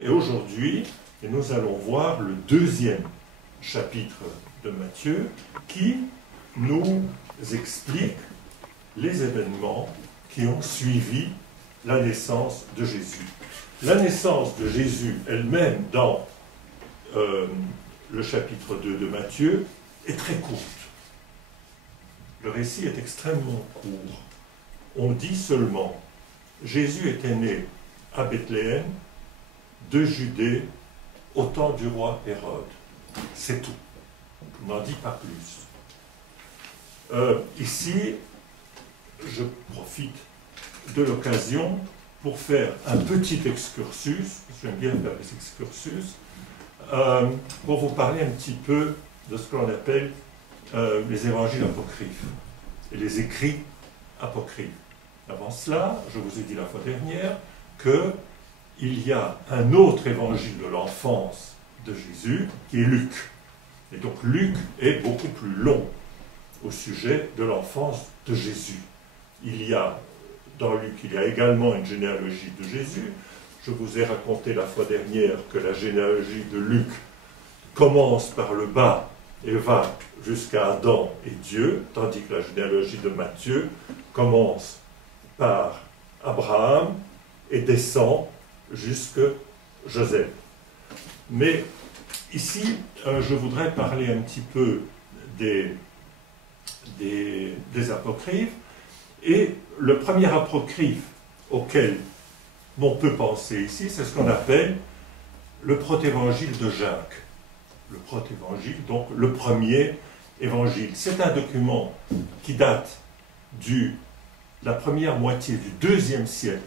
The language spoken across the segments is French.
Et aujourd'hui, nous allons voir le deuxième chapitre de Matthieu qui nous explique les événements qui ont suivi la naissance de Jésus. La naissance de Jésus elle-même dans le chapitre 2 de Matthieu est très courte. Le récit est extrêmement court. On dit seulement « Jésus était né à Bethléem, de Judée, au temps du roi Hérode ». C'est tout. On n'en dit pas plus. Ici, je profite de l'occasion pour faire un petit excursus, j'aime bien faire des excursus, pour vous parler un petit peu de ce que l'on appelle les évangiles apocryphes et les écrits apocryphes. Avant cela, je vous ai dit la fois dernière qu'il y a un autre évangile de l'enfance de Jésus qui est Luc. Et donc Luc est beaucoup plus long au sujet de l'enfance de Jésus. Dans Luc, il y a également une généalogie de Jésus. Je vous ai raconté la fois dernière que la généalogie de Luc commence par le bas et va jusqu'à Adam et Dieu, tandis que la généalogie de Matthieu commence par Abraham et descend jusque Joseph. Mais ici, je voudrais parler un petit peu des apocryphes. Et le premier apocryphe auquel on peut penser ici, c'est ce qu'on appelle le protévangile de Jacques. Le protévangile, donc le premier évangile. C'est un document qui date de la première moitié du IIe siècle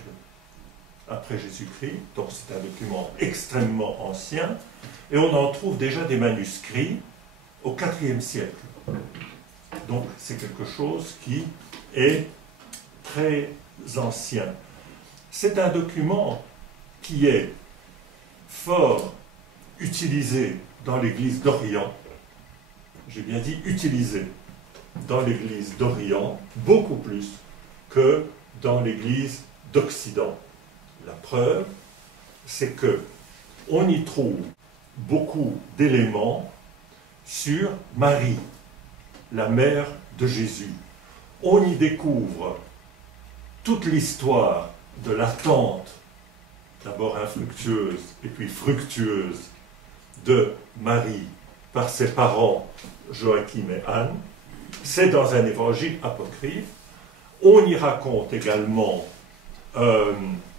après Jésus-Christ, donc c'est un document extrêmement ancien, et on en trouve déjà des manuscrits au IVe siècle. Donc c'est quelque chose qui est très ancien. C'est un document qui est fort utilisé dans l'Église d'Orient. J'ai bien dit utilisé dans l'Église d'Orient, beaucoup plus que dans l'Église d'Occident. La preuve, c'est qu'on y trouve beaucoup d'éléments sur Marie, la mère de Jésus. On y découvre toute l'histoire de l'attente, d'abord infructueuse et puis fructueuse, de Marie par ses parents Joachim et Anne. C'est dans un évangile apocryphe. On y raconte également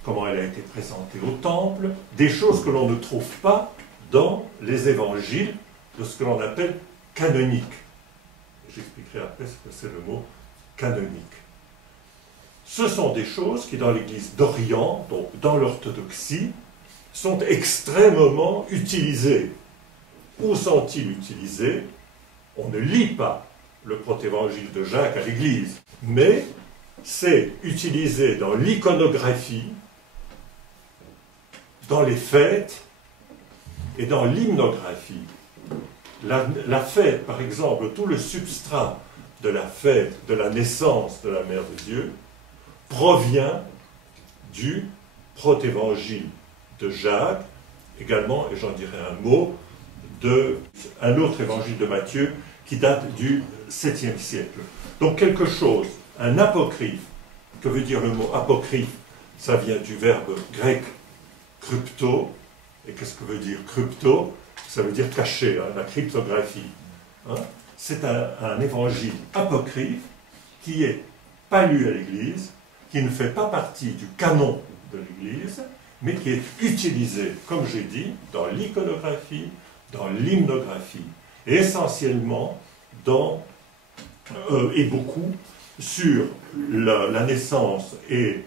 comment elle a été présentée au temple, des choses que l'on ne trouve pas dans les évangiles de ce que l'on appelle canoniques. J'expliquerai après ce que c'est le mot canonique. Ce sont des choses qui, dans l'Église d'Orient, donc dans l'orthodoxie, sont extrêmement utilisées. Où sont-ils utilisés? On ne lit pas le protévangile de Jacques à l'Église, mais c'est utilisé dans l'iconographie, dans les fêtes et dans l'hymnographie. La fête, par exemple, tout le substrat de la fête, de la naissance de la Mère de Dieu, provient du protévangile de Jacques, également, et j'en dirai un mot, d'un autre évangile de Matthieu qui date du 7e siècle. Donc quelque chose, un apocryphe, que veut dire le mot apocryphe? Ça vient du verbe grec crypto. Et qu'est-ce que veut dire crypto? Ça veut dire caché, hein, la cryptographie. Hein? C'est un évangile apocryphe qui n'est pas lu à l'Église, qui ne fait pas partie du canon de l'Église, mais qui est utilisé, comme j'ai dit, dans l'iconographie, dans l'hymnographie, et essentiellement et beaucoup sur la naissance et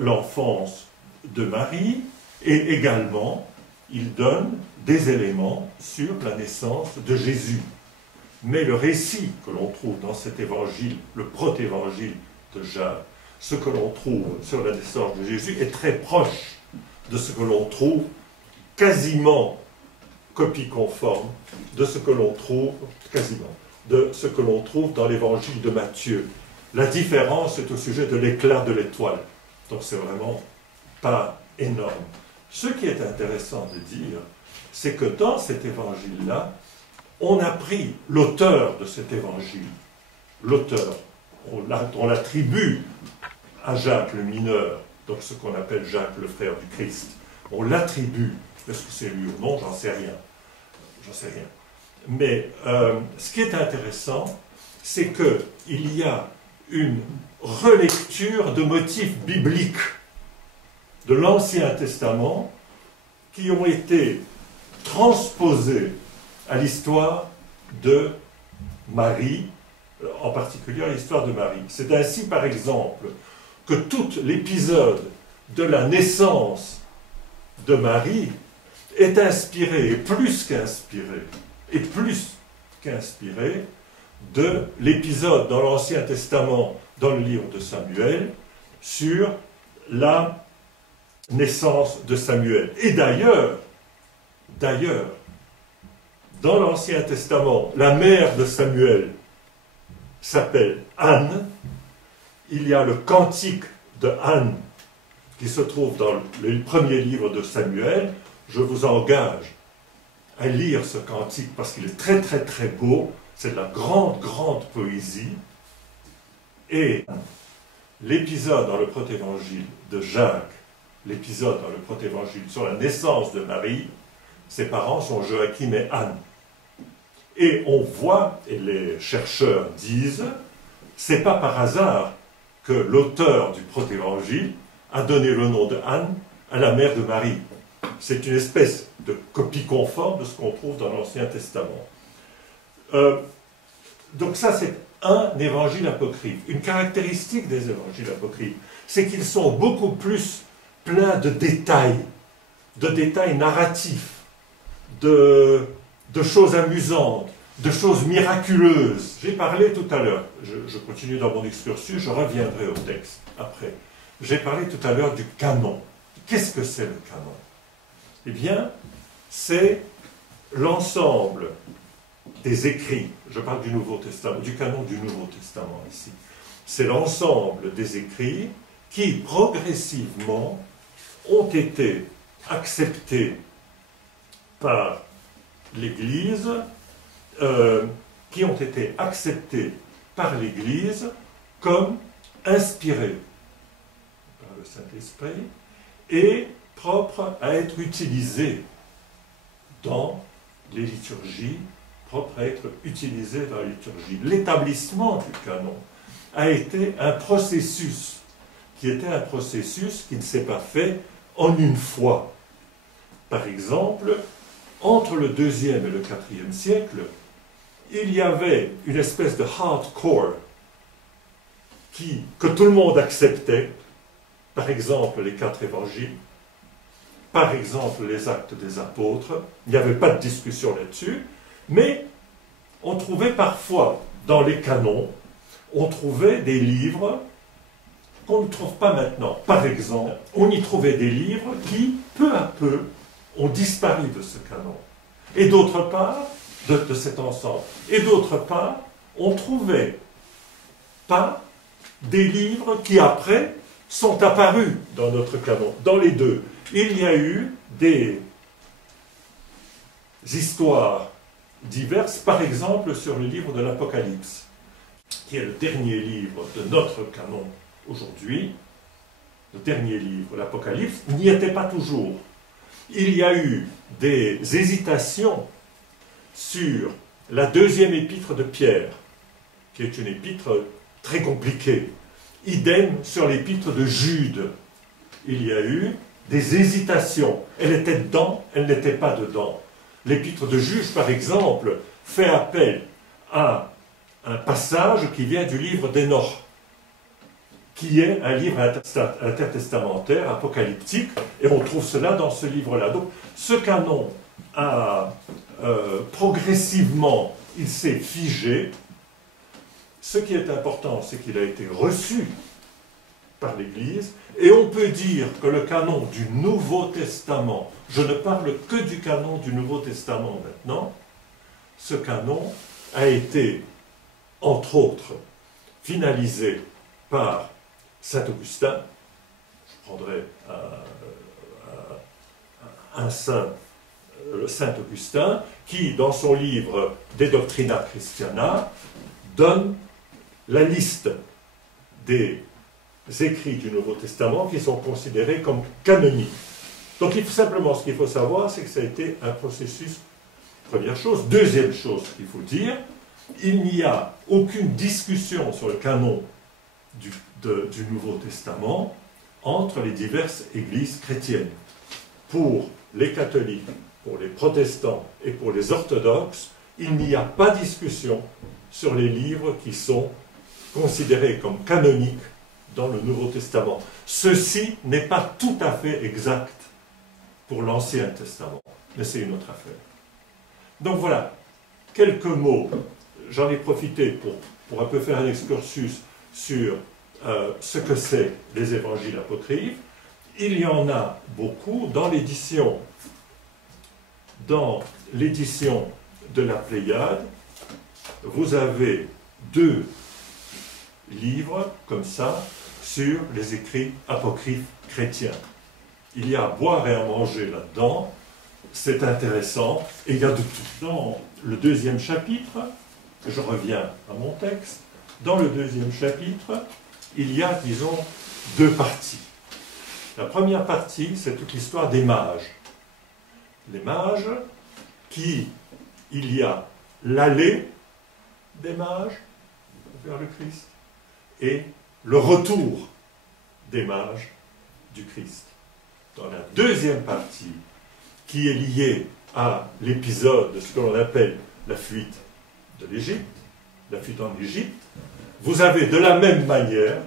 l'enfance de Marie, et également, il donne des éléments sur la naissance de Jésus. Mais le récit que l'on trouve dans cet évangile, le protévangile de Jacques, ce que l'on trouve sur la naissance de Jésus est très proche de ce que l'on trouve, quasiment copie conforme de ce que l'on trouve, dans l'évangile de Matthieu. La différence est au sujet de l'éclat de l'étoile. Donc c'est vraiment pas énorme. Ce qui est intéressant de dire, c'est que dans cet évangile-là, on a pris l'auteur de cet évangile, l'auteur, on l'attribue à Jacques le mineur, donc ce qu'on appelle Jacques le frère du Christ. On l'attribue, est-ce que c'est lui ou non, j'en sais rien. J'en sais rien. Mais ce qui est intéressant, c'est qu'il y a une relecture de motifs bibliques de l'Ancien Testament qui ont été transposés à l'histoire de Marie, en particulier à l'histoire de Marie. C'est ainsi, par exemple, que tout l'épisode de la naissance de Marie est inspiré, et plus qu'inspiré, de l'épisode dans l'Ancien Testament, dans le livre de Samuel, sur la naissance de Samuel. Et d'ailleurs, dans l'Ancien Testament, la mère de Samuel s'appelle Anne. Il y a le cantique de Anne qui se trouve dans le premier livre de Samuel. Je vous engage à lire ce cantique parce qu'il est très très très beau. C'est de la grande grande poésie. Et l'épisode dans le protévangile de Jacques, l'épisode dans le protévangile sur la naissance de Marie, ses parents sont Joachim et Anne. Et on voit, et les chercheurs disent, c'est pas par hasard que l'auteur du protévangile a donné le nom de Anne à la mère de Marie. C'est une espèce de copie conforme de ce qu'on trouve dans l'Ancien Testament. Donc ça, c'est un évangile apocryphe. Une caractéristique des évangiles apocryphes, c'est qu'ils sont beaucoup plus pleins de détails narratifs, de choses amusantes, de choses miraculeuses. J'ai parlé tout à l'heure, je continue dans mon excursus, je reviendrai au texte après. J'ai parlé tout à l'heure du canon. Qu'est-ce que c'est le canon? Eh bien, c'est l'ensemble des écrits, je parle du Nouveau Testament, du canon du Nouveau Testament ici, c'est l'ensemble des écrits qui progressivement ont été acceptés par l'Église, comme inspirés par le Saint-Esprit et propres à être utilisés dans les liturgies, L'établissement du canon a été un processus qui ne s'est pas fait en une fois. Par exemple, entre le IIe et le IVe siècle, il y avait une espèce de hardcore que tout le monde acceptait, par exemple les 4 évangiles, par exemple les actes des apôtres, il n'y avait pas de discussion là-dessus, mais on trouvait parfois dans les canons, on trouvait des livres qu'on ne trouve pas maintenant. Par exemple, on y trouvait des livres qui, peu à peu, ont disparu de ce canon. Et d'autre part, de cet ensemble. Et d'autre part, on ne trouvait pas des livres qui, après, sont apparus dans notre canon. Dans les deux, il y a eu des histoires diverses, par exemple sur le livre de l'Apocalypse, qui est le dernier livre de notre canon aujourd'hui. Le dernier livre, l'Apocalypse, n'y était pas toujours. Il y a eu des hésitations sur la 2e épître de Pierre, qui est une épître très compliquée. Idem sur l'épître de Jude. Il y a eu des hésitations. Elle était dedans, elle n'était pas dedans. L'épître de Juge, par exemple, fait appel à un passage qui vient du livre d'Hénoch, qui est un livre intertestamentaire, apocalyptique, et on trouve cela dans ce livre-là. Donc, ce canon a progressivement, il s'est figé. Ce qui est important, c'est qu'il a été reçu par l'Église, et on peut dire que le canon du Nouveau Testament, je ne parle que du canon du Nouveau Testament maintenant, ce canon a été, entre autres, finalisé par Saint Augustin. Je prendrai un saint, le saint Augustin, qui, dans son livre De Doctrina Christiana, donne la liste des écrits du Nouveau Testament qui sont considérés comme canoniques. Donc simplement, ce qu'il faut savoir, c'est que ça a été un processus, première chose. Deuxième chose qu'il faut dire, il n'y a aucune discussion sur le canon du Nouveau Testament entre les diverses églises chrétiennes. Pour les catholiques, pour les protestants et pour les orthodoxes, il n'y a pas de discussion sur les livres qui sont considérés comme canoniques dans le Nouveau Testament. Ceci n'est pas tout à fait exact pour l'Ancien Testament, mais c'est une autre affaire. Donc voilà, quelques mots. J'en ai profité pour un peu faire un excursus sur ce que c'est les évangiles apocryphes. Il y en a beaucoup dans l'édition de la Pléiade. Vous avez 2 livres comme ça sur les écrits apocryphes chrétiens. Il y a à boire et à manger là-dedans, c'est intéressant, et il y a de tout. Dans le 2e chapitre, je reviens à mon texte, dans le 2e chapitre, il y a, disons, 2 parties. La première partie, c'est toute l'histoire des mages. Les mages, il y a l'allée des mages vers le Christ et le retour des mages du Christ. Dans la 2e partie, qui est liée à l'épisode de ce que l'on appelle la fuite de l'Égypte, la fuite en Égypte, vous avez de la même manière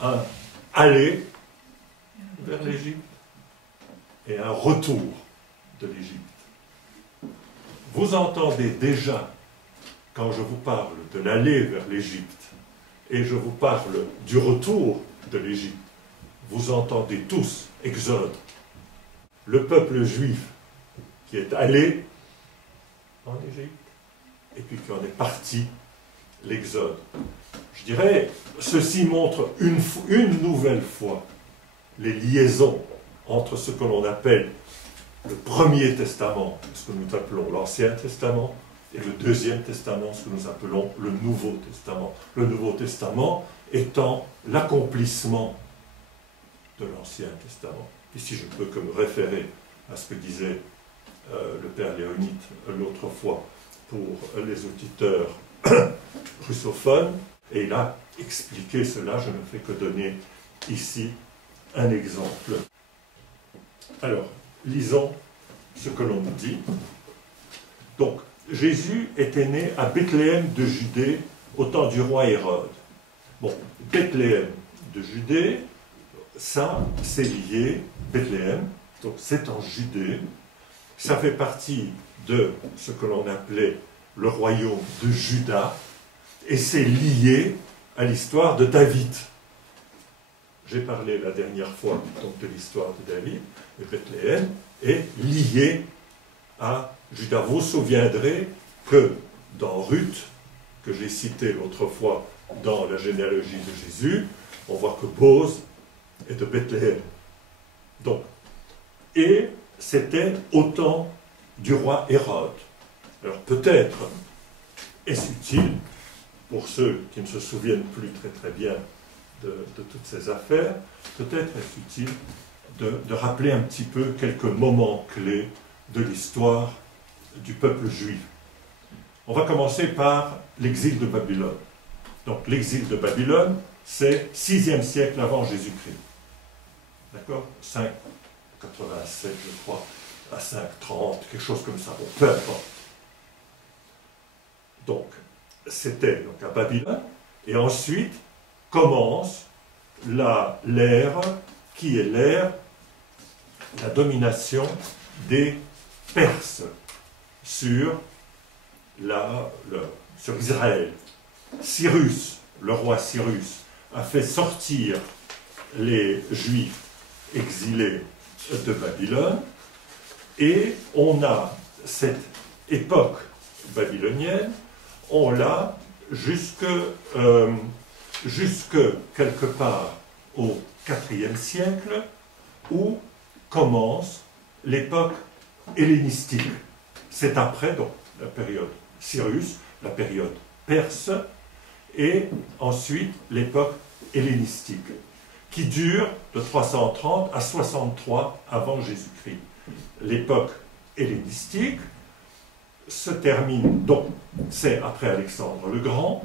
un aller vers l'Égypte et un retour de l'Égypte. Vous entendez déjà, quand je vous parle de l'aller vers l'Égypte et je vous parle du retour de l'Égypte, vous entendez tous Exode, le peuple juif qui est allé en Égypte et puis qui en est parti, l'Exode. Je dirais, ceci montre une nouvelle fois les liaisons entre ce que l'on appelle le Premier Testament, ce que nous appelons l'Ancien Testament, et le Deuxième Testament, ce que nous appelons le Nouveau Testament. Le Nouveau Testament étant l'accomplissement de l'Ancien Testament. Ici, je ne peux que me référer à ce que disait le Père Léonide l'autre fois pour les auditeurs russophones, et il a expliqué cela. Je ne fais que donner ici un exemple. Alors, lisons ce que l'on nous dit. Donc, Jésus était né à Bethléem de Judée au temps du roi Hérode. Bon, Bethléem de Judée, ça, c'est lié, Bethléem, donc c'est en Judée, ça fait partie de ce que l'on appelait le royaume de Juda, et c'est lié à l'histoire de David. J'ai parlé la dernière fois donc, de l'histoire de David, et Bethléem est lié à Juda. Vous vous souviendrez que dans Ruth, que j'ai cité l'autre fois dans la généalogie de Jésus, on voit que Bose est de Bethléem. Donc, et c'était au temps du roi Hérode. Alors peut-être est-ce utile, pour ceux qui ne se souviennent plus très très bien de toutes ces affaires, peut-être est-ce utile de rappeler un petit peu quelques moments clés de l'histoire du peuple juif. On va commencer par l'exil de Babylone. Donc l'exil de Babylone, c'est 6e siècle avant Jésus-Christ. D'accord ? 587, je crois, à 530, quelque chose comme ça. Bon, peu importe. Donc, c'était donc à Babylone, et ensuite commence l'ère qui est l'ère, la domination des Perses sur Israël. Cyrus, le roi Cyrus, a fait sortir les Juifs exilés de Babylone, et on a cette époque babylonienne, on l'a jusque quelque part au IVe siècle, où commence l'époque hellénistique. C'est après donc, la période Cyrus, la période perse, et ensuite l'époque hellénistique, qui dure de 330 à 63 avant Jésus-Christ. L'époque hellénistique se termine, donc c'est après Alexandre le Grand.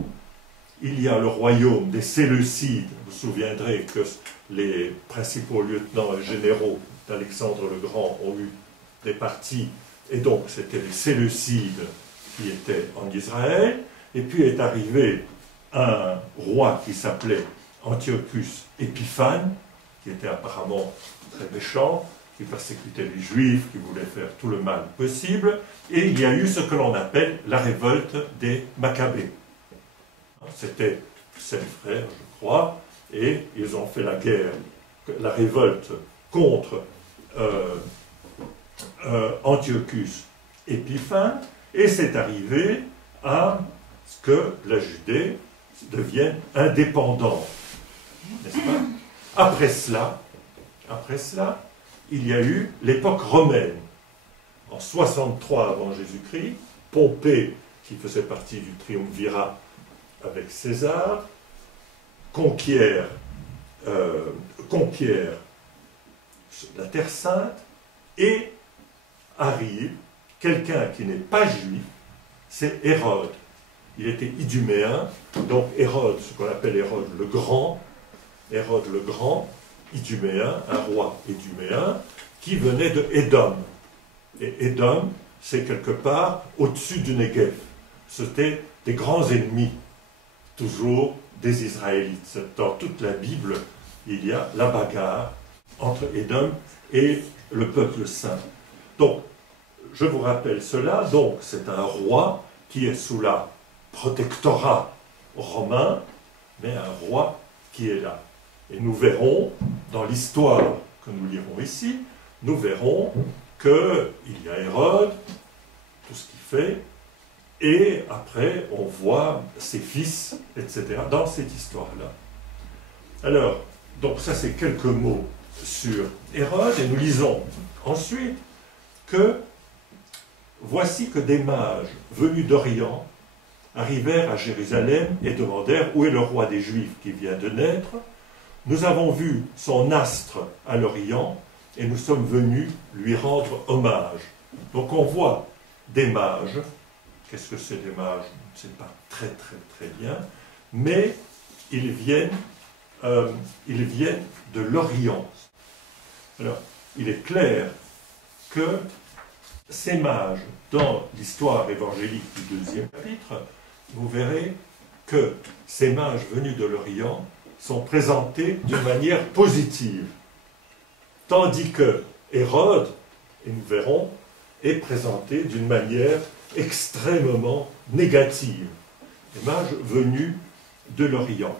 Il y a le royaume des Séleucides. Vous vous souviendrez que les principaux lieutenants et généraux d'Alexandre le Grand ont eu des partis, et donc c'était les Séleucides qui étaient en Israël. Et puis est arrivé un roi qui s'appelait Antiochus Épiphane, qui était apparemment très méchant, qui persécutait les Juifs, qui voulait faire tout le mal possible, et il y a eu ce que l'on appelle la révolte des Maccabées. C'était 7 frères, je crois, et ils ont fait la guerre, la révolte contre Antiochus Épiphane, et c'est arrivé à ce que la Judée devienne indépendante, n'est-ce pas? Après cela, il y a eu l'époque romaine. En 63 avant Jésus-Christ, Pompée, qui faisait partie du triumvirat avec César, conquiert la Terre Sainte, et arrive quelqu'un qui n'est pas juif, c'est Hérode. Il était iduméen, donc Hérode, ce qu'on appelle Hérode le Grand, iduméen, un roi iduméen, qui venait de Édom. Et Édom, c'est quelque part au-dessus du Negev. C'était des grands ennemis, toujours des Israélites. Dans toute la Bible, il y a la bagarre entre Édom et le peuple saint. Donc, je vous rappelle cela, donc c'est un roi qui est sous la protectorat romain, mais un roi qui est là. Et nous verrons, dans l'histoire que nous lirons ici, nous verrons qu'il y a Hérode, tout ce qu'il fait, et après on voit ses fils, etc., dans cette histoire-là. Alors, donc ça c'est quelques mots sur Hérode, et nous lisons ensuite que voici que des mages venus d'Orient arrivèrent à Jérusalem et demandèrent où est le roi des Juifs qui vient de naître. Nous avons vu son astre à l'Orient et nous sommes venus lui rendre hommage. Donc on voit des mages. Qu'est-ce que c'est des mages? Je ne sais pas très bien, mais ils viennent de l'Orient. Alors, il est clair que ces mages, dans l'histoire évangélique du 2e chapitre, vous verrez que ces mages venus de l'Orient sont présentés d'une manière positive, tandis que Hérode, et nous verrons, est présenté d'une manière extrêmement négative. Les mages venus de l'Orient.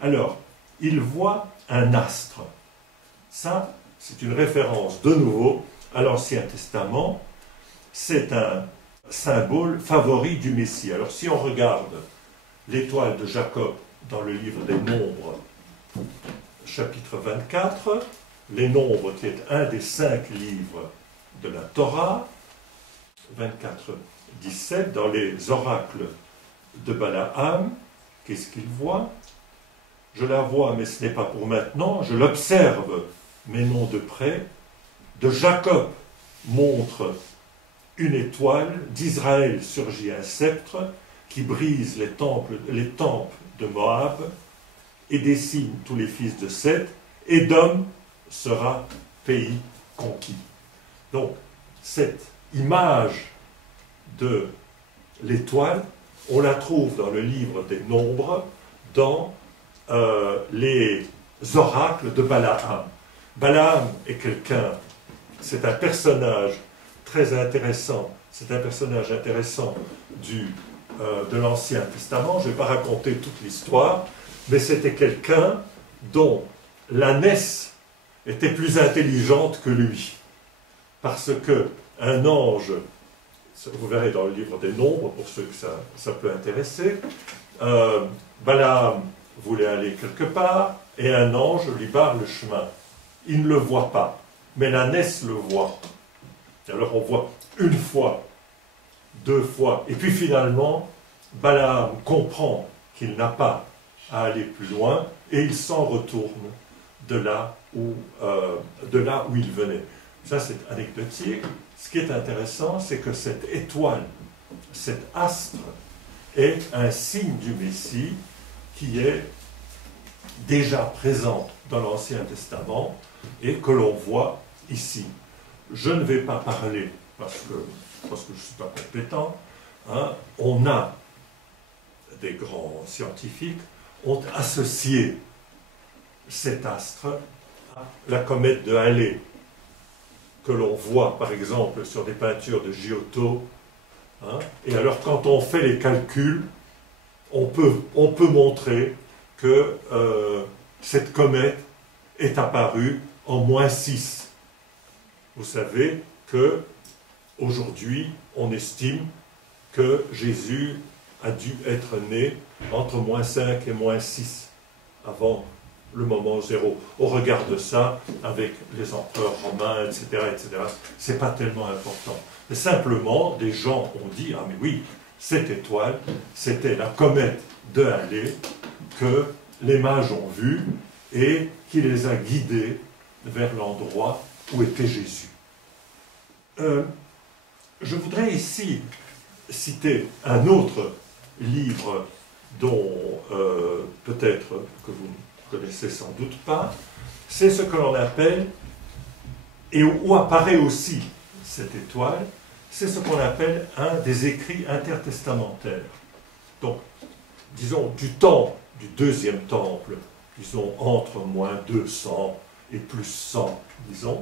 Alors, ils voient un astre. Ça, c'est une référence de nouveau à l'Ancien Testament. C'est un symbole favori du Messie. Alors, si on regarde l'étoile de Jacob dans le livre des Nombres, chapitre 24, les Nombres qui est un des 5 livres de la Torah, 24, 17, dans les oracles de Balaam, qu'est-ce qu'il voit? Je la vois, mais ce n'est pas pour maintenant, je l'observe, mais non de près. De Jacob montre une étoile, d'Israël surgit un sceptre qui brise les temples de Moab et dessine tous les fils de Seth. Édom sera pays conquis. Donc, cette image de l'étoile, on la trouve dans le livre des Nombres, dans les oracles de Balaam. Balaam est quelqu'un, c'est un personnage très intéressant, c'est un personnage intéressant de l'Ancien Testament. Je ne vais pas raconter toute l'histoire, mais c'était quelqu'un dont l'ânesse était plus intelligente que lui. Parce qu'un ange, vous verrez dans le livre des Nombres, pour ceux que ça peut intéresser, Balaam voulait aller quelque part, et un ange lui barre le chemin. Il ne le voit pas, mais l'ânesse le voit. Alors on voit une fois, deux fois, et puis finalement, Balaam comprend qu'il n'a pas à aller plus loin, et il s'en retourne de là où il venait. Ça, c'est anecdotique. Ce qui est intéressant, c'est que cette étoile, cet astre, est un signe du Messie qui est déjà présent dans l'Ancien Testament et que l'on voit ici. Je ne vais pas parler parce que je ne suis pas compétent. Hein. On a des grands scientifiques ont associé cet astre à la comète de Halley, que l'on voit par exemple sur des peintures de Giotto. Hein. Et alors quand on fait les calculs, on peut montrer que cette comète est apparue en -6. Vous savez que aujourd'hui, on estime que Jésus a dû être né entre -5 et -6, avant le moment zéro. Au regard de ça, avec les empereurs romains, etc., c'est pas tellement important. Mais simplement, des gens ont dit, ah mais oui, cette étoile, c'était la comète de Halley que les mages ont vue et qui les a guidés vers l'endroit où était Jésus. Je voudrais ici citer un autre livre dont peut-être que vous ne connaissez sans doute pas. C'est ce que l'on appelle, et où apparaît aussi cette étoile, c'est ce qu'on appelle un des écrits intertestamentaires. Donc, disons, du temps du deuxième temple, disons entre -200 et +100, disons,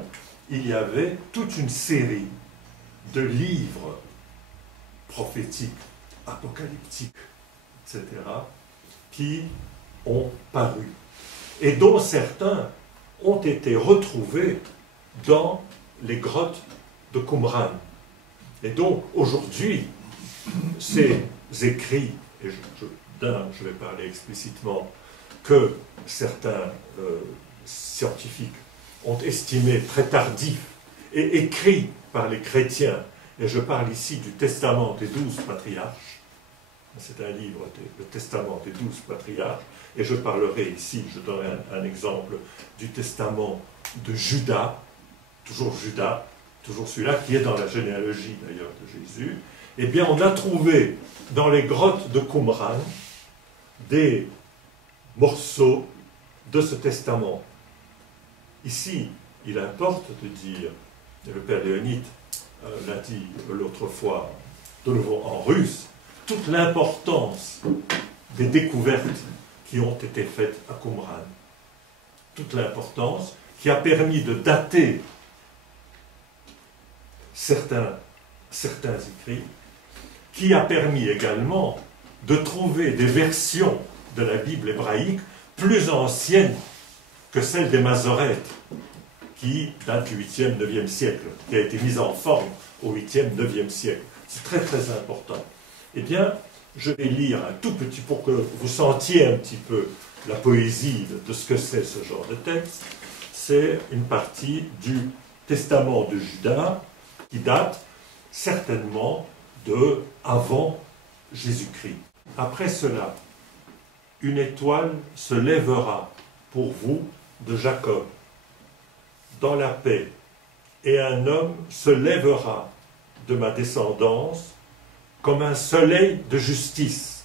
il y avait toute une série de livres prophétiques, apocalyptiques, etc., qui ont paru, et dont certains ont été retrouvés dans les grottes de Qumran. Et donc, aujourd'hui, ces écrits, et je vais parler explicitement, que certains scientifiques ont estimé très tardifs et écrits par les chrétiens, et je parle ici du Testament des 12 patriarches, c'est un livre, le Testament des 12 patriarches, et je parlerai ici, je donnerai un exemple du Testament de Judas, toujours celui-là qui est dans la généalogie d'ailleurs de Jésus. Eh bien, on a trouvé dans les grottes de Qumran des morceaux de ce testament. Ici, il importe de dire, et le père Léonide l'a dit l'autre fois, de nouveau en russe, toute l'importance des découvertes qui ont été faites à Qumran. Toute l'importance qui a permis de dater certains écrits, qui a permis également de trouver des versions de la Bible hébraïque plus anciennes que celle des Masorètes, qui date du 8e, 9e siècle, qui a été mise en forme au 8e, 9e siècle. C'est très très important. Eh bien, je vais lire un tout petit, pour que vous sentiez un petit peu la poésie de ce que c'est ce genre de texte. C'est une partie du Testament de Judas, qui date certainement de avant Jésus-Christ. Après cela, une étoile se lèvera pour vous de Jacob, dans la paix, et un homme se lèvera de ma descendance comme un soleil de justice.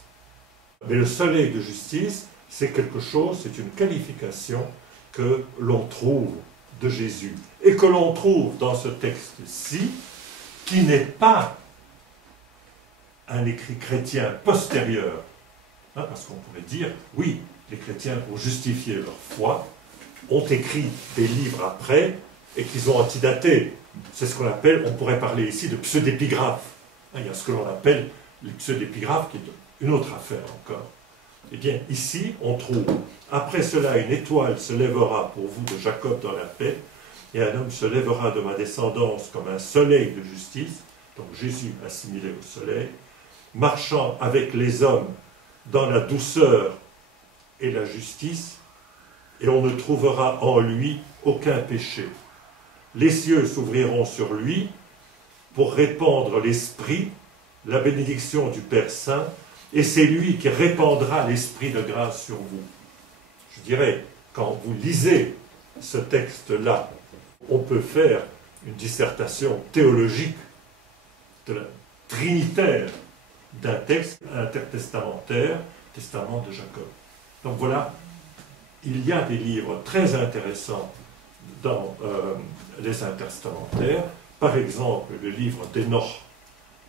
Mais le soleil de justice, c'est quelque chose, c'est une qualification que l'on trouve de Jésus, et que l'on trouve dans ce texte-ci, qui n'est pas un écrit chrétien postérieur, hein, parce qu'on pourrait dire, oui, les chrétiens, pour justifier leur foi, ont écrit des livres après, et qu'ils ont antidaté. C'est ce qu'on appelle, on pourrait parler ici de pseudépigraphes. Il y a ce que l'on appelle les pseudépigraphes, qui est une autre affaire encore. Eh bien, ici, on trouve, après cela, une étoile se lèvera pour vous de Jacob dans la paix, et un homme se lèvera de ma descendance comme un soleil de justice, donc Jésus assimilé au soleil, marchant avec les hommes dans la douceur et la justice, et on ne trouvera en lui aucun péché. Les cieux s'ouvriront sur lui, pour répandre l'Esprit, la bénédiction du Père Saint, et c'est lui qui répandra l'Esprit de grâce sur vous. Je dirais, quand vous lisez ce texte-là, on peut faire une dissertation théologique trinitaire d'un texte intertestamentaire, Testament de Jacob. Donc voilà, il y a des livres très intéressants dans les intertestamentaires, par exemple le livre d'Hénoch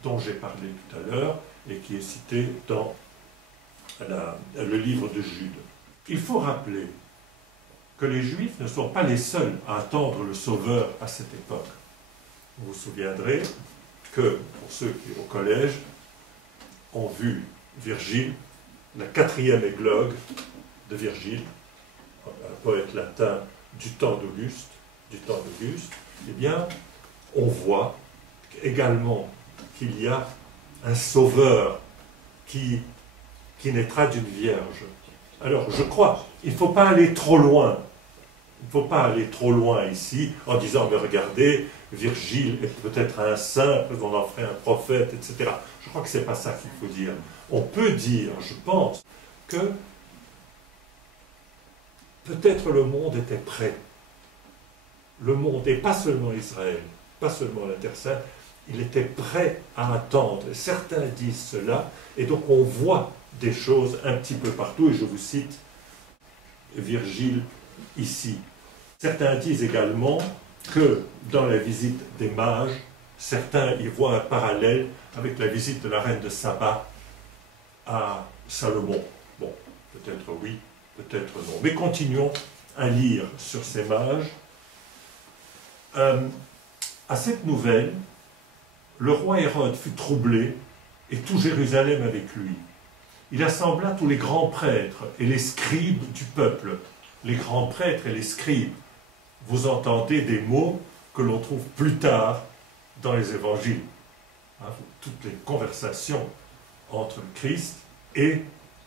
dont j'ai parlé tout à l'heure et qui est cité dans le livre de Jude. Il faut rappeler que les Juifs ne sont pas les seuls à attendre le Sauveur à cette époque. Vous vous souviendrez que, pour ceux qui, au collège, ont vu Virgile, la 4e églogue de Virgile, un poète latin du temps d'Auguste, eh bien, on voit également qu'il y a un Sauveur qui naîtra d'une vierge. Alors, je crois, il ne faut pas aller trop loin. Il ne faut pas aller trop loin ici en disant, mais regardez, Virgile est peut-être un saint, on en ferait un prophète, etc. Je crois que ce n'est pas ça qu'il faut dire. On peut dire, je pense, que peut-être le monde était prêt. Le monde, et pas seulement Israël, pas seulement la Terre Sainte, il était prêt à attendre. Certains disent cela, et donc on voit des choses un petit peu partout, et je vous cite Virgile ici. Certains disent également que dans la visite des mages, certains y voient un parallèle avec la visite de la reine de Saba à Salomon. Bon, peut-être oui, peut-être non. Mais continuons à lire sur ces mages. À cette nouvelle, le roi Hérode fut troublé, et tout Jérusalem avec lui. Il assembla tous les grands prêtres et les scribes du peuple. Les grands prêtres et les scribes, vous entendez des mots que l'on trouve plus tard dans les évangiles. Toutes les conversations entre le Christ et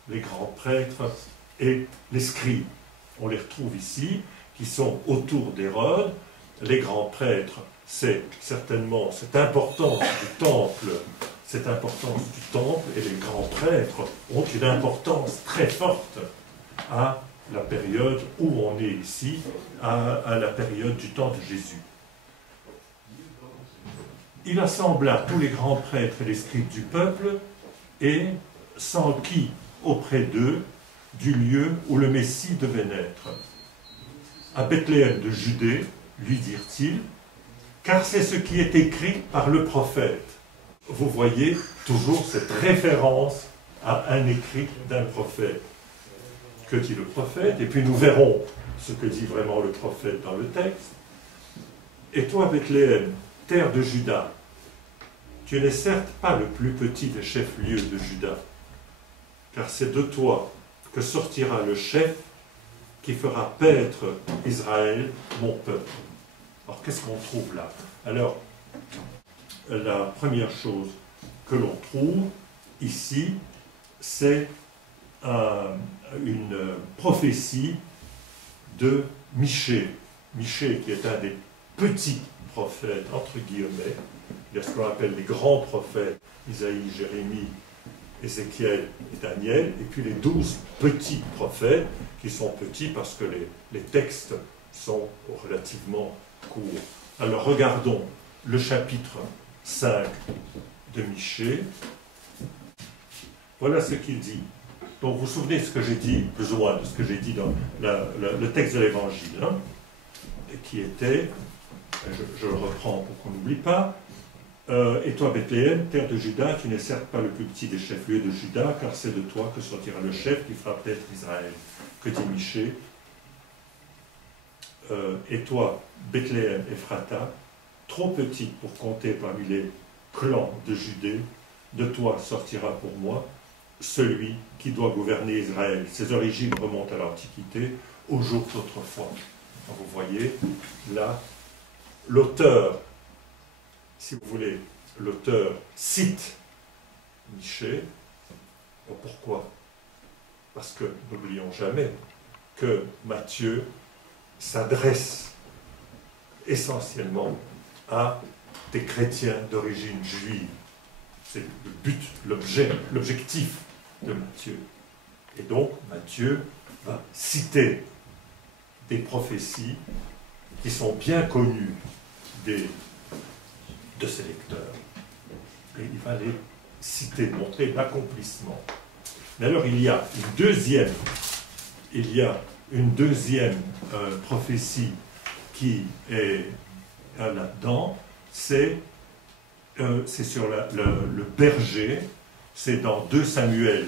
les grands prêtres et les scribes. On les retrouve ici, qui sont autour d'Hérode. Les grands prêtres, c'est certainement cette importance du temple, et les grands prêtres ont une importance très forte à la période où on est ici, à la période du temps de Jésus. Il assembla tous les grands prêtres et les scribes du peuple et s'enquit auprès d'eux du lieu où le Messie devait naître. À Bethléem de Judée, lui dirent-ils, car c'est ce qui est écrit par le prophète. Vous voyez toujours cette référence à un écrit d'un prophète. Que dit le prophète? Et puis nous verrons ce que dit vraiment le prophète dans le texte. Et toi, Bethléem, terre de Juda, tu n'es certes pas le plus petit des chefs-lieux de Juda, car c'est de toi que sortira le chef qui fera paître Israël, mon peuple. Alors, qu'est-ce qu'on trouve là? Alors, la première chose que l'on trouve ici, c'est une prophétie de Michée. Michée, qui est un des petits prophètes, entre guillemets. Il y a ce qu'on appelle les grands prophètes, Isaïe, Jérémie, Ézéchiel et Daniel, et puis les 12 petits prophètes, qui sont petits parce que les textes sont relativement courts. Alors regardons le chapitre 5 de Michée. Voilà ce qu'il dit. Donc vous vous souvenez de ce que j'ai dit, plus ou moins de ce que j'ai dit dans le texte de l'Évangile, hein, qui était, je le reprends pour qu'on n'oublie pas, et toi Bethléem, terre de Juda, tu n'es certes pas le plus petit des chefs-lieux de Juda, car c'est de toi que sortira le chef qui fera paître Israël. Que dit Michée? Et toi, Bethléem, Ephrata, trop petite pour compter parmi les clans de Judée, de toi sortira pour moi celui qui doit gouverner Israël. Ses origines remontent à l'Antiquité, aux jours d'autrefois. Vous voyez, là, l'auteur, si vous voulez, l'auteur cite Michée. Pourquoi? Parce que, n'oublions jamais, que Matthieu s'adresse essentiellement à des chrétiens d'origine juive. C'est le but, l'objectif de Matthieu. Et donc, Matthieu va citer des prophéties qui sont bien connues de ses lecteurs. Et il va les citer, montrer l'accomplissement. Mais alors, il y a une deuxième prophétie qui est là-dedans, c'est sur le berger, c'est dans 2 Samuel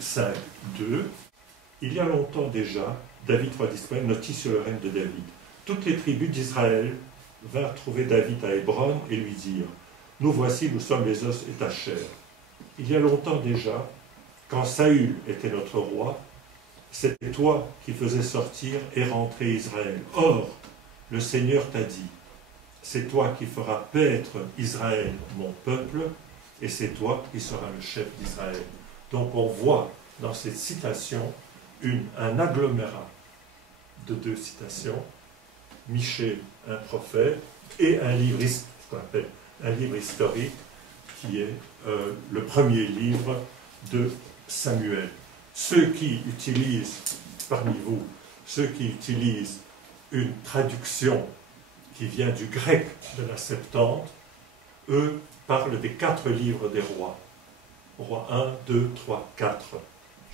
5, 2. Il y a longtemps déjà, David, roi d'Israël, notit sur le règne de David. Toutes les tribus d'Israël vinrent trouver David à Hébron et lui dirent: nous voici, nous sommes les os et ta chair. Il y a longtemps déjà, quand Saül était notre roi, c'était toi qui faisais sortir et rentrer Israël. Or, le Seigneur t'a dit: c'est toi qui feras paître Israël, mon peuple, et c'est toi qui seras le chef d'Israël. Donc on voit dans cette citation un agglomérat de 2 citations, Michée, un prophète, et un livre, ce qu'on appelle un livre historique, qui est le premier livre de Samuel. Ceux qui utilisent, parmi vous, ceux qui utilisent une traduction qui vient du grec de la Septante, eux parlent des 4 livres des rois. Roi 1, 2, 3, 4.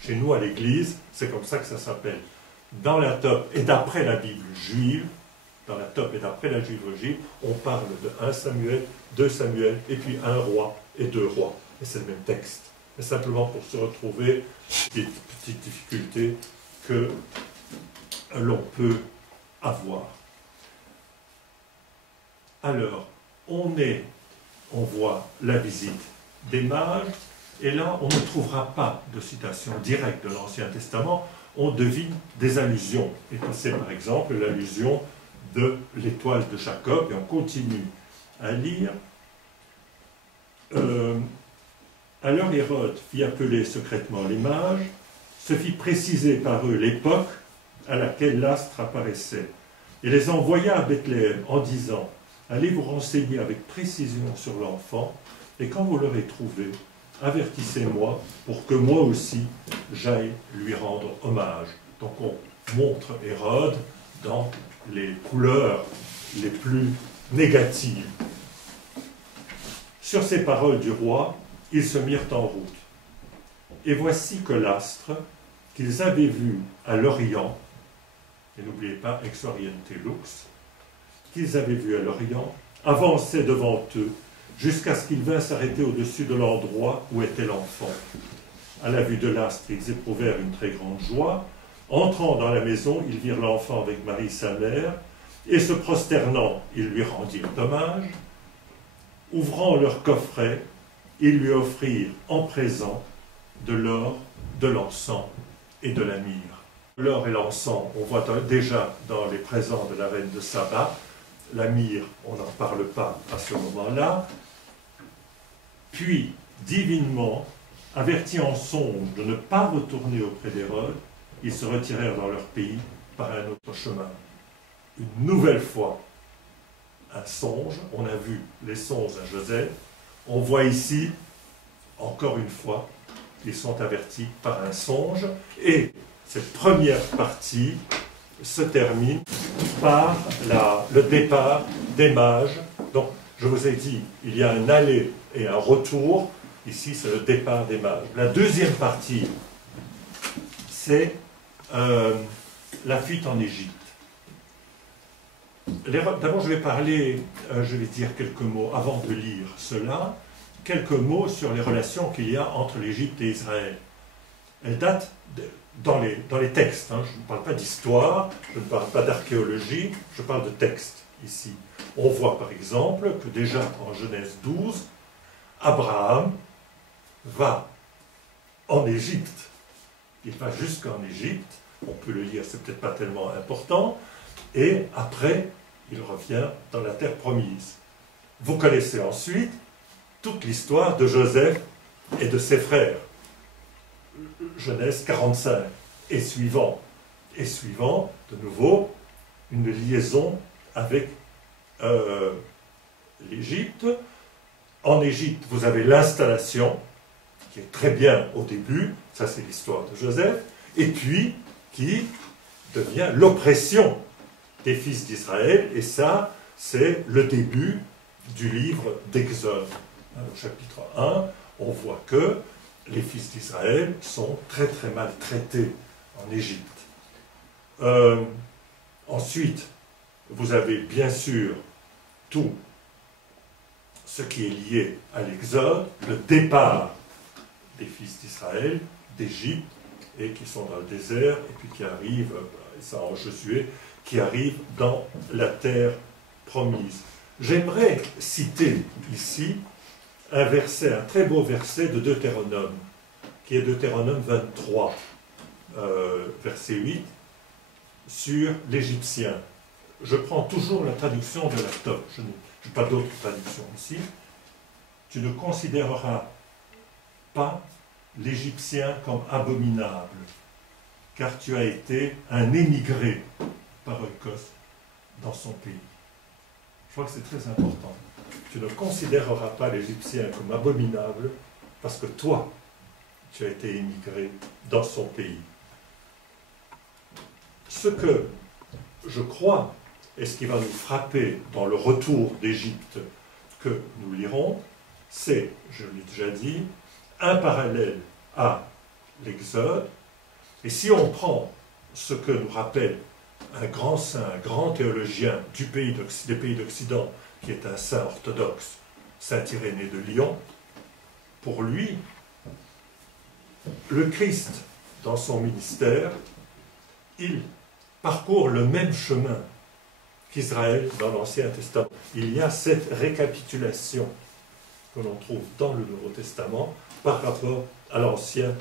Chez nous, à l'Église, c'est comme ça que ça s'appelle. Dans la top et d'après la Bible juive, dans la top et d'après la Bible juive, on parle de 1 Samuel, 2 Samuel, et puis 1 roi et 2 rois. Et c'est le même texte. Mais simplement pour se retrouver, des petites difficultés que l'on peut avoir. Alors, on voit la visite des mages, et là, on ne trouvera pas de citation directe de l'Ancien Testament, on devine des allusions. Et c'est par exemple l'allusion de l'étoile de Jacob, et on continue à lire. Alors Hérode fit appeler secrètement les mages, se fit préciser par eux l'époque à laquelle l'astre apparaissait, et les envoya à Bethléem en disant: allez vous renseigner avec précision sur l'enfant, et quand vous l'aurez trouvé, avertissez-moi pour que moi aussi j'aille lui rendre hommage. Donc on montre Hérode dans les couleurs les plus négatives. Sur ces paroles du roi, ils se mirent en route. Et voici que l'astre qu'ils avaient vu à l'Orient, et n'oubliez pas ex oriente lux, qu'ils avaient vu à l'Orient, avançait devant eux, jusqu'à ce qu'il vint s'arrêter au-dessus de l'endroit où était l'enfant. À la vue de l'astre, ils éprouvèrent une très grande joie. Entrant dans la maison, ils virent l'enfant avec Marie sa mère, et se prosternant, ils lui rendirent hommage. Ouvrant leur coffret, ils lui offrirent en présent de l'or, de l'encens et de la myrrhe. L'or et l'encens, on voit déjà dans les présents de la reine de Saba. La myrrhe, on n'en parle pas à ce moment-là. Puis, divinement, avertis en songe de ne pas retourner auprès d'Hérode, ils se retirèrent dans leur pays par un autre chemin. Une nouvelle fois, un songe, on a vu les songes à Joseph, on voit ici, encore une fois, ils sont avertis par un songe, et cette première partie se termine par le départ des mages. Donc, je vous ai dit, il y a un aller et un retour. Ici, c'est le départ des mages. La deuxième partie, c'est la fuite en Égypte. D'abord, je vais dire quelques mots, avant de lire cela, quelques mots sur les relations qu'il y a entre l'Égypte et Israël. Elles datent dans les textes. Hein. Je ne parle pas d'histoire, je ne parle pas d'archéologie, je parle de textes ici. On voit par exemple que déjà en Genèse 12, Abraham va en Égypte. Il va jusqu'en Égypte, on peut le lire, c'est peut-être pas tellement important, et après, il revient dans la terre promise. Vous connaissez ensuite toute l'histoire de Joseph et de ses frères. Genèse 45 et suivant, de nouveau, une liaison avec l'Égypte. En Égypte, vous avez l'installation, qui est très bien au début, ça c'est l'histoire de Joseph, et puis qui devient l'oppression des fils d'Israël, et ça, c'est le début du livre d'Exode. Au chapitre 1, on voit que les fils d'Israël sont très très mal traités en Égypte. Ensuite, vous avez bien sûr tout ce qui est lié à l'Exode, le départ des fils d'Israël, d'Égypte, et qui sont dans le désert, et puis qui arrivent, ça en Josué, qui arrivent dans la terre promise. J'aimerais citer ici un verset, un très beau verset de Deutéronome, qui est Deutéronome 23, verset 8, sur l'Égyptien. Je prends toujours la traduction de la TOP, je n'ai pas d'autre traduction ici. Tu ne considéreras pas l'Égyptien comme abominable, car tu as été un émigré par Oikos dans son pays. Je crois que c'est très important. Tu ne considéreras pas l'Égyptien comme abominable, parce que toi, tu as été émigré dans son pays. Ce que je crois, et ce qui va nous frapper dans le retour d'Égypte que nous lirons, c'est, je l'ai déjà dit, un parallèle à l'Exode. Et si on prend ce que nous rappelle un grand saint, un grand théologien des pays d'Occident, qui est un saint orthodoxe, saint Irénée de Lyon, pour lui, le Christ, dans son ministère, il parcourt le même chemin qu'Israël dans l'Ancien Testament. Il y a cette récapitulation que l'on trouve dans le Nouveau Testament par rapport à l'Ancien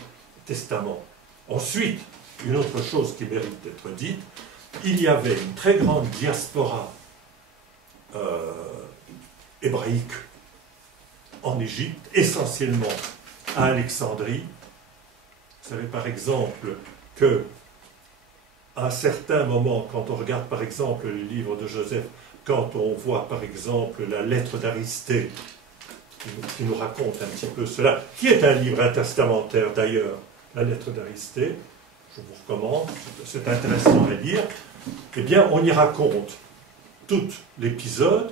Testament. Ensuite, une autre chose qui mérite d'être dite, il y avait une très grande diaspora hébraïque en Égypte, essentiellement à Alexandrie. Vous savez par exemple que à un certain moment, quand on regarde par exemple le livre de Joseph, quand on voit par exemple la lettre d'Aristée, qui nous raconte un petit peu cela, qui est un livre intertestamentaire d'ailleurs, la lettre d'Aristée, je vous recommande, c'est intéressant à lire, eh bien on y raconte tout l'épisode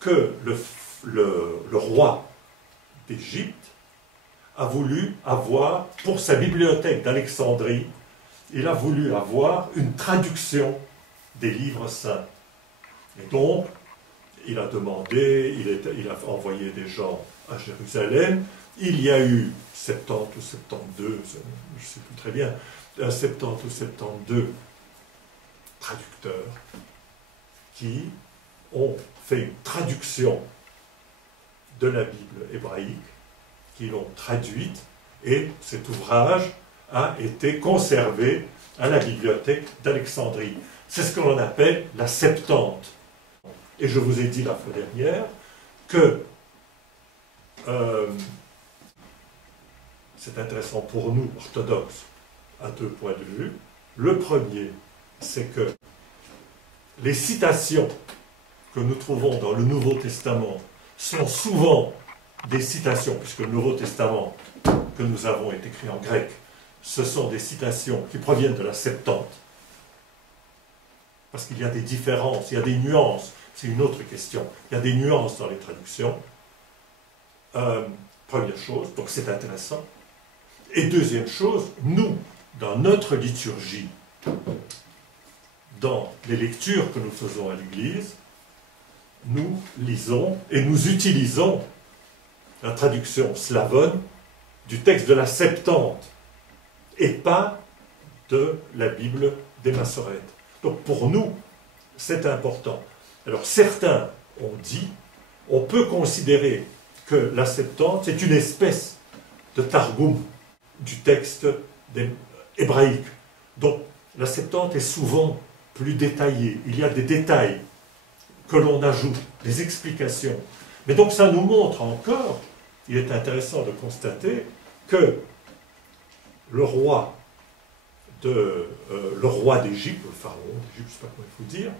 que le roi d'Égypte a voulu avoir, pour sa bibliothèque d'Alexandrie, il a voulu avoir une traduction des livres saints. Et donc, il a demandé, il a envoyé des gens à Jérusalem. Il y a eu 70 ou 72, je ne sais plus très bien, 70 ou 72 traducteurs qui ont fait une traduction de la Bible hébraïque, qui l'ont traduite, et cet ouvrage a été conservé à la bibliothèque d'Alexandrie. C'est ce que l'on appelle la Septante. Et je vous ai dit la fois dernière que c'est intéressant pour nous, orthodoxes, à deux points de vue. Le premier, c'est que les citations que nous trouvons dans le Nouveau Testament sont souvent des citations, puisque le Nouveau Testament que nous avons est écrit en grec, ce sont des citations qui proviennent de la Septante, parce qu'il y a des différences, il y a des nuances, c'est une autre question, il y a des nuances dans les traductions. Première chose, donc c'est intéressant. Et deuxième chose, nous, dans notre liturgie, dans les lectures que nous faisons à l'Église, nous lisons et nous utilisons la traduction slavonne du texte de la Septante et pas de la Bible des Massorètes. Donc pour nous, c'est important. Alors certains ont dit, on peut considérer que la Septante, c'est une espèce de Targum du texte hébraïque. Donc la Septante est souvent plus détaillée. Il y a des détails que l'on ajoute, des explications. Mais donc ça nous montre encore, il est intéressant de constater que le roi d'Égypte, le pharaon d'Égypte, je ne sais pas comment il faut dire,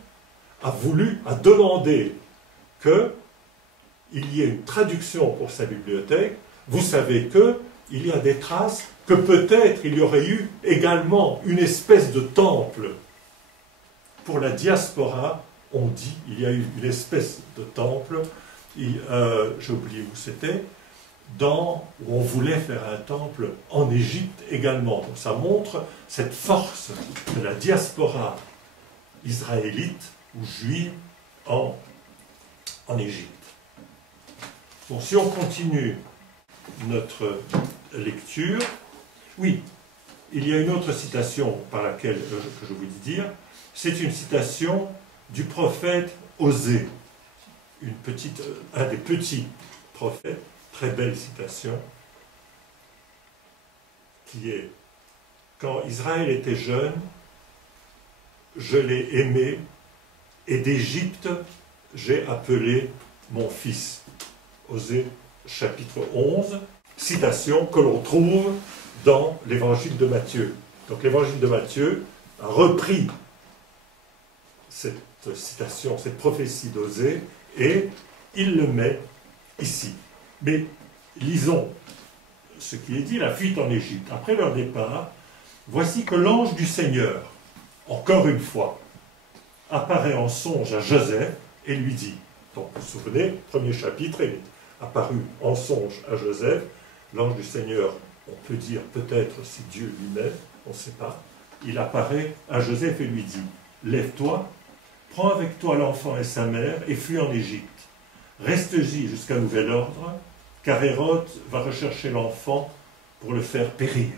a demandé que il y ait une traduction pour sa bibliothèque, vous savez qu'il y a des traces que peut-être il y aurait eu également une espèce de temple. Pour la diaspora, on dit, il y a eu une espèce de temple, j'ai oublié où c'était, où on voulait faire un temple en Égypte également. Donc ça montre cette force de la diaspora israélite ou juive en Égypte. Bon, si on continue notre lecture, oui, il y a une autre citation par laquelle que je vous dis dire, c'est une citation du prophète Osée, un des petits prophètes, très belle citation, qui est « Quand Israël était jeune, je l'ai aimé, et d'Égypte j'ai appelé mon fils. » Osée, chapitre 11, citation que l'on trouve dans l'évangile de Matthieu. Donc l'évangile de Matthieu a repris cette citation, cette prophétie d'Osée, et il le met ici. Mais lisons ce qui est dit, la fuite en Égypte. Après leur départ, voici que l'ange du Seigneur, encore une fois, apparaît en songe à Joseph et lui dit, donc vous vous souvenez, premier chapitre, il est apparu en songe à Joseph, l'ange du Seigneur, on peut dire peut-être c'est Dieu lui-même, on ne sait pas, il apparaît à Joseph et lui dit, lève-toi, prends avec toi l'enfant et sa mère et fuis en Égypte. Reste-y jusqu'à nouvel ordre, car Hérode va rechercher l'enfant pour le faire périr.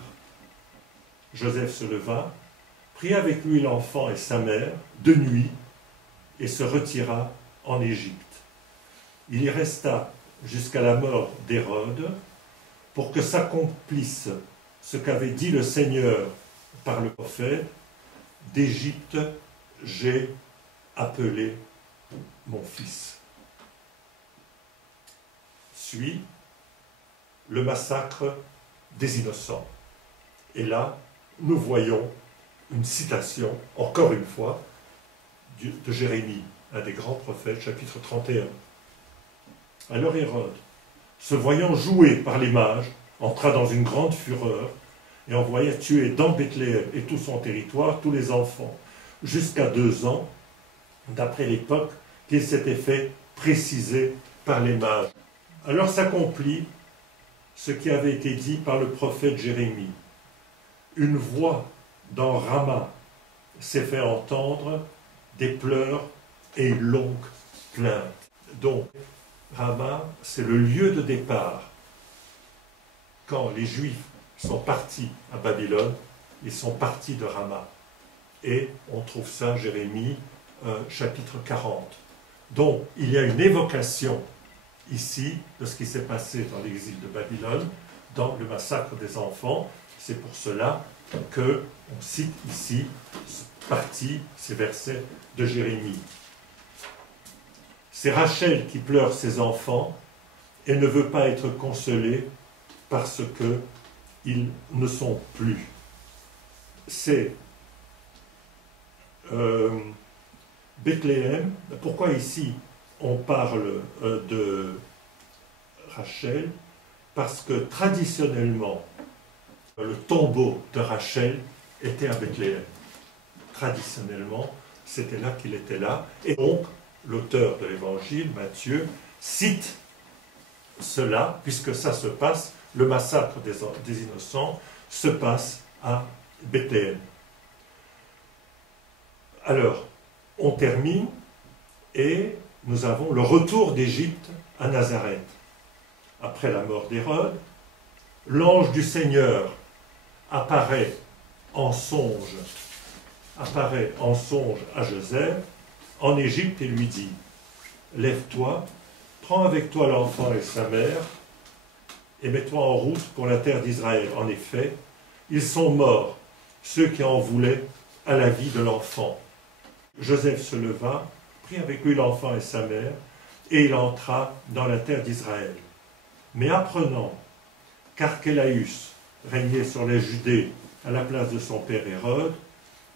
Joseph se leva, prit avec lui l'enfant et sa mère de nuit et se retira en Égypte. Il y resta jusqu'à la mort d'Hérode pour que s'accomplisse ce qu'avait dit le Seigneur par le prophète, d'Égypte j'ai appelé mon fils. Suit le massacre des innocents. Et là, nous voyons une citation, encore une fois, de Jérémie, un des grands prophètes, chapitre 31. Alors Hérode, se voyant joué par les mages, entra dans une grande fureur et envoya tuer dans Bethléem et tout son territoire tous les enfants, jusqu'à 2 ans, d'après l'époque qu'il s'était fait préciser par les mages. Alors s'accomplit ce qui avait été dit par le prophète Jérémie. Une voix dans Rama s'est fait entendre, des pleurs et une longue plainte. Donc, Rama, c'est le lieu de départ. Quand les Juifs sont partis à Babylone, ils sont partis de Rama. Et on trouve ça, Jérémie, chapitre 40. Donc, il y a une évocation ici de ce qui s'est passé dans l'exil de Babylone, dans le massacre des enfants. C'est pour cela qu'on cite ici ces versets de Jérémie. C'est Rachel qui pleure ses enfants et ne veut pas être consolée parce qu'ils ne sont plus. C'est Bethléem. Pourquoi ici on parle de Rachel? Parce que traditionnellement, le tombeau de Rachel était à Bethléem. Traditionnellement, c'était là qu'il était là. Et donc, l'auteur de l'évangile, Matthieu, cite cela, puisque ça se passe, le massacre des innocents se passe à Bethléem. Alors, on termine et nous avons le retour d'Égypte à Nazareth. Après la mort d'Hérode, l'ange du Seigneur apparaît en songe à Joseph en Égypte et lui dit « Lève-toi, prends avec toi l'enfant et sa mère et mets-toi en route pour la terre d'Israël. En effet, ils sont morts, ceux qui en voulaient à la vie de l'enfant. » Joseph se leva, prit avec lui l'enfant et sa mère, et il entra dans la terre d'Israël. Mais apprenant qu'Archélaüs régnait sur les Judées à la place de son père Hérode,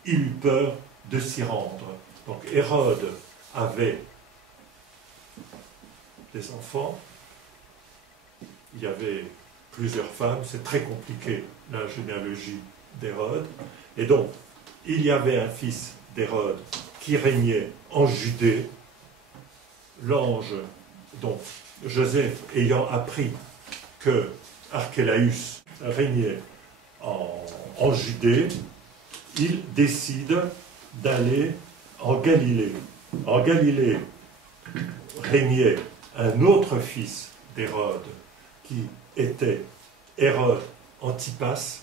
il eut peur de s'y rendre. Donc Hérode avait des enfants. Il y avait plusieurs femmes, c'est très compliqué la généalogie d'Hérode. Et donc, il y avait un fils d'Hérode qui régnait en Judée. L'ange, donc Joseph, ayant appris que Archélaüs régnait en Judée, il décide d'aller en Galilée. En Galilée régnait un autre fils d'Hérode qui était Hérode Antipas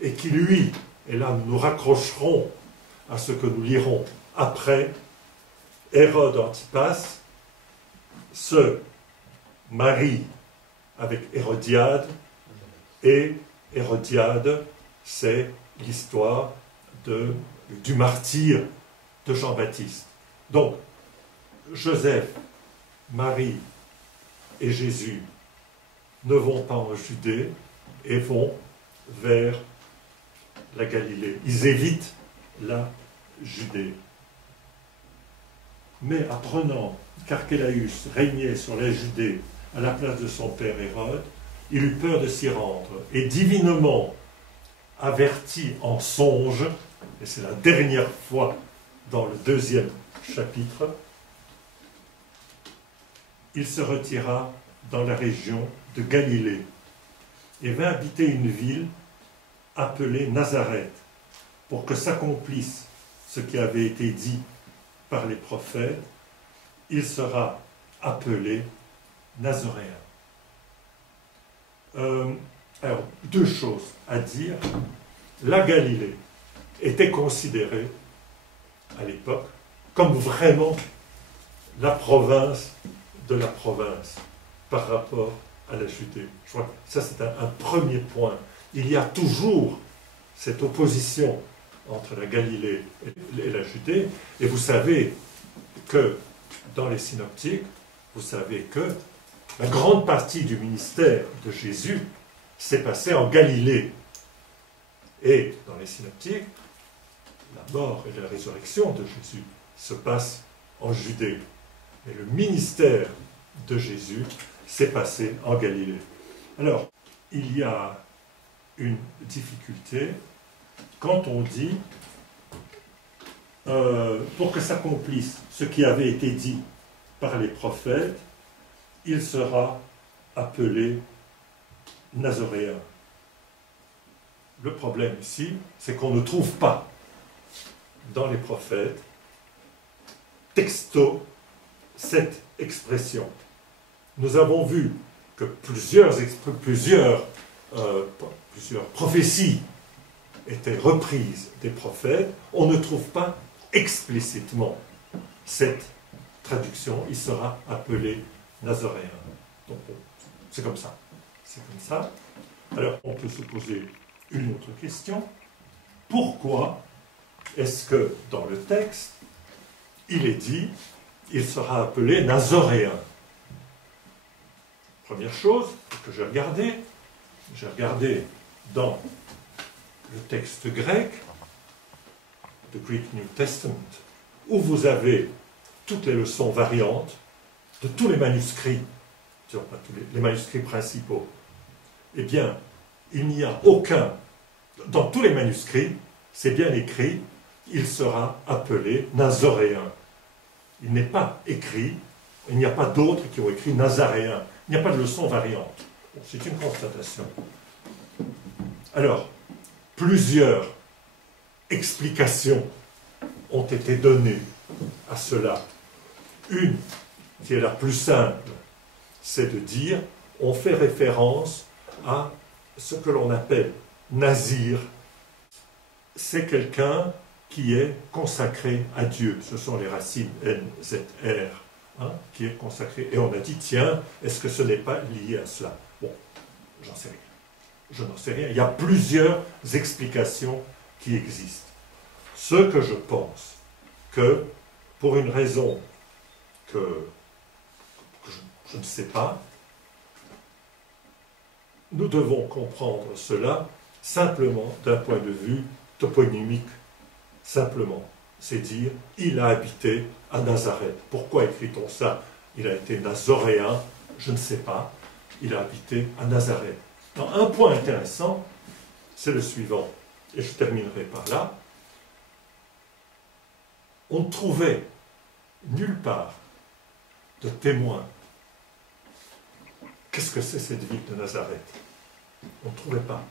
et qui lui, et là nous nous raccrocherons à ce que nous lirons après, Hérode Antipas se marie avec Hérodiade, et Hérodiade, c'est l'histoire du martyre de Jean-Baptiste. Donc, Joseph, Marie et Jésus ne vont pas en Judée et vont vers la Galilée. Ils évitent la Judée. Mais apprenant qu'Archélaüs régnait sur la Judée à la place de son père Hérode, il eut peur de s'y rendre, et divinement averti en songe, et c'est la dernière fois dans le 2e chapitre, il se retira dans la région de Galilée et vint habiter une ville appelée Nazareth, pour que s'accomplisse ce qui avait été dit par les prophètes, il sera appelé Nazoréen. Alors, deux choses à dire. La Galilée était considérée, à l'époque, comme vraiment la province de la province par rapport à la Judée. Je crois que ça, c'est un premier point. Il y a toujours cette opposition entre la Galilée et la Judée, et vous savez que dans les synoptiques, vous savez que la grande partie du ministère de Jésus s'est passée en Galilée. Et dans les synoptiques, la mort et la résurrection de Jésus se passent en Judée. Et le ministère de Jésus s'est passé en Galilée. Alors, il y a une difficulté quand on dit pour que s'accomplisse ce qui avait été dit par les prophètes, il sera appelé Nazoréen. Le problème ici, c'est qu'on ne trouve pas dans les prophètes texto cette expression. Nous avons vu que plusieurs prophéties étaient reprises des prophètes. On ne trouve pas explicitement cette traduction. Il sera appelé Nazoréen. Donc, c'est comme ça. C'est comme ça. Alors, on peut se poser une autre question. Pourquoi est-ce que dans le texte, il est dit, il sera appelé Nazoréen? Première chose que j'ai regardé dans le texte grec, the Greek New Testament, où vous avez toutes les leçons variantes de tous les manuscrits, pas tous les manuscrits principaux. Eh bien, il n'y a aucun, dans tous les manuscrits, c'est bien écrit, il sera appelé Nazoréen. Il n'est pas écrit, il n'y a pas d'autres qui ont écrit Nazaréen. Il n'y a pas de leçon variante. Bon, c'est une constatation. Alors, plusieurs explications ont été données à cela. Une, qui est la plus simple, c'est de dire, on fait référence à ce que l'on appelle Nazir. C'est quelqu'un qui est consacré à Dieu. Ce sont les racines N-Z-R, qui est consacré. Et on a dit, tiens, est-ce que ce n'est pas lié à cela? Bon, j'en sais rien. Je n'en sais rien. Il y a plusieurs explications qui existent. Ce que je pense, que pour une raison que je ne sais pas, nous devons comprendre cela simplement d'un point de vue toponymique. Simplement, c'est dire, il a habité à Nazareth. Pourquoi écrit-on ça? il a été nazoréen, je ne sais pas, il a habité à Nazareth. Alors, un point intéressant, c'est le suivant, et je terminerai par là. On ne trouvait nulle part de témoins. Qu'est-ce que c'est cette ville de Nazareth? On ne trouvait pas.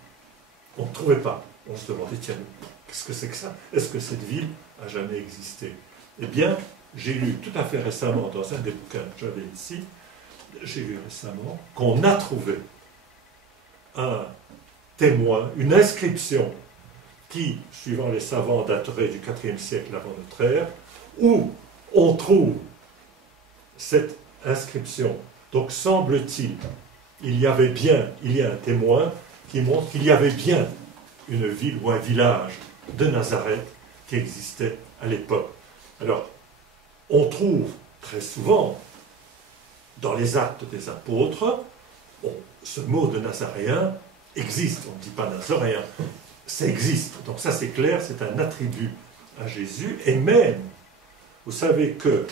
On ne trouvait pas. On se demandait, tiens, qu'est-ce que c'est que ça? Est-ce que cette ville a jamais existé? Eh bien, j'ai lu tout à fait récemment, dans un des bouquins que j'avais ici, j'ai lu récemment qu'on a trouvé un témoin, une inscription qui, suivant les savants, daterait du IVe siècle avant notre ère, où on trouve cette inscription. Donc, semble-t-il, il y a un témoin qui montre qu'il y avait bien une ville ou un village de Nazareth qui existait à l'époque. Alors, on trouve très souvent, dans les actes des apôtres, ce mot de nazaréen existe, on ne dit pas nazaréen, ça existe, donc ça c'est clair, c'est un attribut à Jésus, et même, vous savez que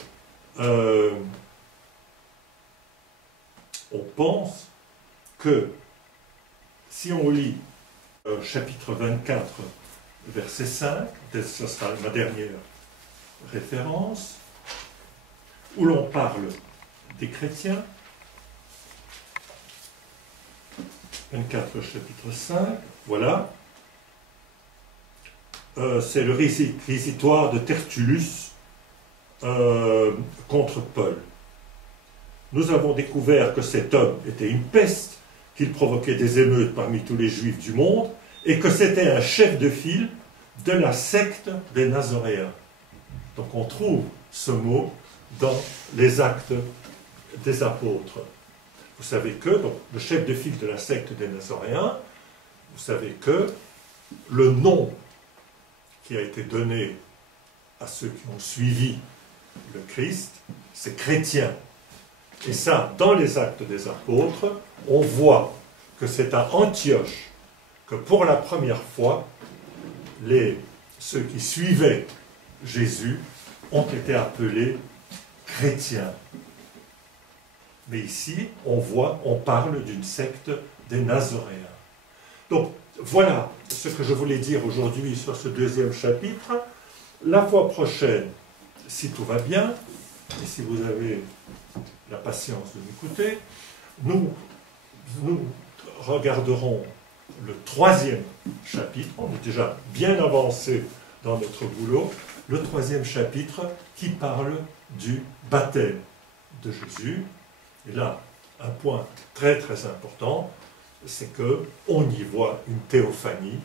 on pense que si on lit chapitre 24, verset 5, ce sera ma dernière référence, où l'on parle des chrétiens, 24 chapitre 5, voilà, c'est le réquisitoire de Tertullus contre Paul. Nous avons découvert que cet homme était une peste, qu'il provoquait des émeutes parmi tous les juifs du monde, et que c'était un chef de file de la secte des Nazoréens. Donc on trouve ce mot dans les actes des apôtres. Vous savez que, donc, le chef de file de la secte des Nazoréens, vous savez que le nom qui a été donné à ceux qui ont suivi le Christ, c'est chrétien. Et ça, dans les actes des apôtres, on voit que c'est à Antioche que pour la première fois, ceux qui suivaient Jésus ont été appelés chrétiens. Mais ici, on parle d'une secte des Nazoréens. Donc, voilà ce que je voulais dire aujourd'hui sur ce deuxième chapitre. La fois prochaine, si tout va bien, et si vous avez la patience de m'écouter, nous regarderons le troisième chapitre. On est déjà bien avancé dans notre boulot. Le troisième chapitre qui parle du baptême de Jésus. Et là, un point très très important, c'est qu'on y voit une théophanie,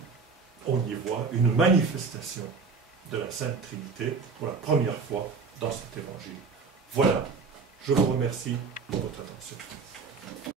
on y voit une manifestation de la Sainte Trinité pour la première fois dans cet évangile. Voilà, je vous remercie pour votre attention.